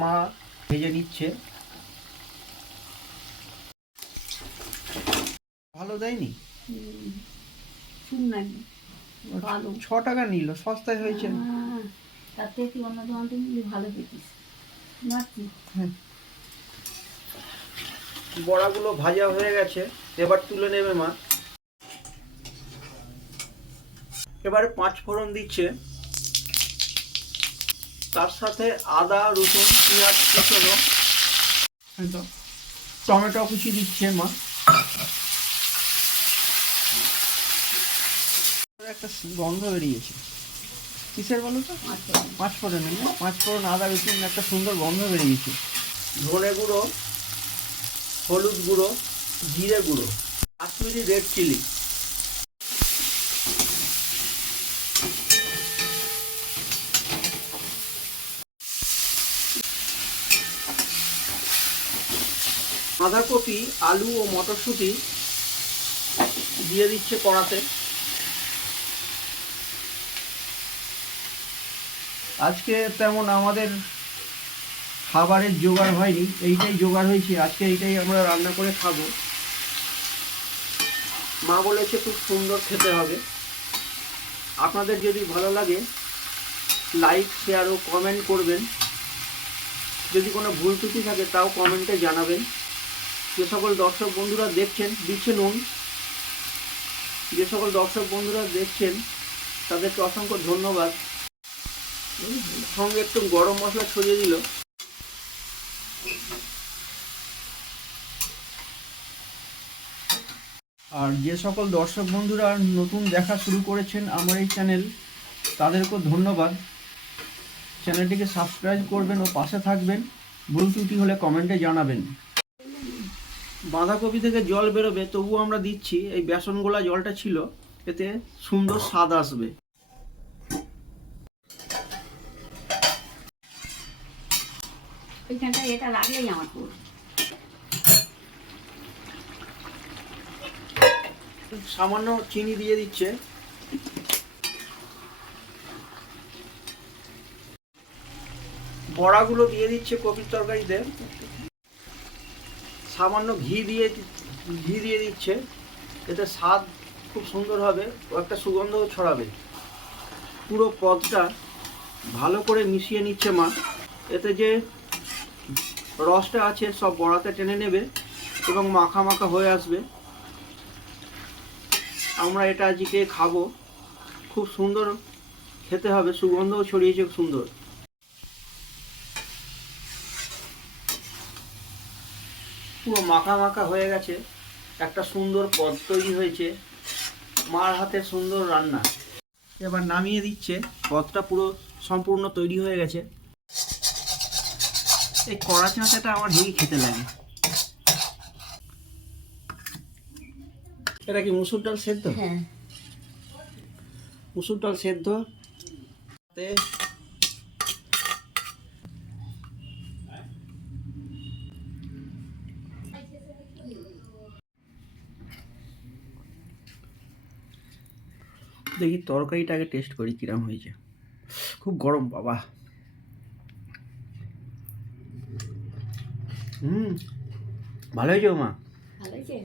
মা ভেজে নিচ্ছে। ভালো দেয়নি? না ভালো। ছ টাকা নিল সস্তায় হয়েছে। থেকে তুই অন্য দোকান থেকে ভালো পেতিস মারছি বড়াগুলো ভাজা হয়ে গেছে এবার তুলে নেবে মা। এবারে পাঁচ ফোড়ন দিচ্ছে। তার সাথে আদা রসুন পেঁয়াজ কুচনো। টমেটো কুচি দিচ্ছে মা। একটা গন্ধ বেরিয়েছে। কিসের বলো তো। পাঁচ ফোড়ন পাঁচ ফোড়ন আদা রসুন একটা সুন্দর গন্ধ বেরিয়েছে। ধনে গুঁড়ো হলুদ গুঁড়ো জিরে গুঁড়ো কাশ্মীরি রেড চিলি বাঁধাকপি আলু ও মটরশুঁটি দিয়ে দিচ্ছে কড়াতে। আজকে তেমন আমাদের খাবারের জোগাড় হয়নি, এইটাই জোগাড় হয়েছে, আজকে এইটাই আমরা রান্না করে খাব। মা বলেছে খুব সুন্দর খেতে হবে। আপনাদের যদি ভালো লাগে, লাইক, শেয়ার ও কমেন্ট করবেন। যদি কোনো ভুল ত্রুটি থাকে, তাও কমেন্টে জানাবেন। যে সকল দর্শক বন্ধুরা দেখছেন, দিচ্ছে নুন। যে সকল দর্শক বন্ধুরা দেখছেন, তাদেরকে অসংখ্য ধন্যবাদ। সঙ্গে একটু গরম মশলা ছড়িয়ে দিল। আর যে সকল দর্শক বন্ধুরা নতুন দেখা শুরু করেছেন আমার এই চ্যানেল, তাদেরকেও ধন্যবাদ। চ্যানেলটিকে সাবস্ক্রাইব করবেন ও পাশে থাকবেন। ভুল ত্রুটি হলে কমেন্টে জানাবেন। বাঁধাকপি থেকে জল বেরোবে তবুও আমরা দিচ্ছি এই বেসন গোলা জলটা ছিল এতে সুন্দর স্বাদ আসবে। এটা লাগলেই আমার সামান্য চিনি দিয়ে দিচ্ছে। বড়াগুলো দিয়ে দিচ্ছে কপির তরকারিতে। সামান্য ঘি দিয়ে ঘি দিয়ে দিচ্ছে। এতে স্বাদ খুব সুন্দর হবে, ও একটা সুগন্ধও ছড়াবে। পুরো পদটা ভালো করে মিশিয়ে নিচ্ছে মা। এতে যে রসটা আছে, সব বড়াতে টেনে নেবে এবং মাখা মাখা হয়ে আসবে। আমরা এটা আজকে খাব। খুব সুন্দর খেতে হবে, সুগন্ধও ছড়িয়েছে সুন্দর। পুরো মাখা মাখা হয়ে গেছে। একটা সুন্দর পদ তৈরি হয়েছে। মার হাতে সুন্দর রান্না। এবার নামিয়ে দিচ্ছে। পদটা পুরো সম্পূর্ণ তৈরি হয়ে গেছে। এই কড়া চাঁচাটা আমার হেভি খেতে লাগে। এটা কি মুসুর ডাল সেদ্ধ? হ্যাঁ। মুসুর ডাল সেদ্ধ। দেখি তরকারিটা আগে টেস্ট করি কিরম হয়েছে। খুব গরম, বাবা। হুম, ভালো হয়েছে মা ভালো হয়েছে?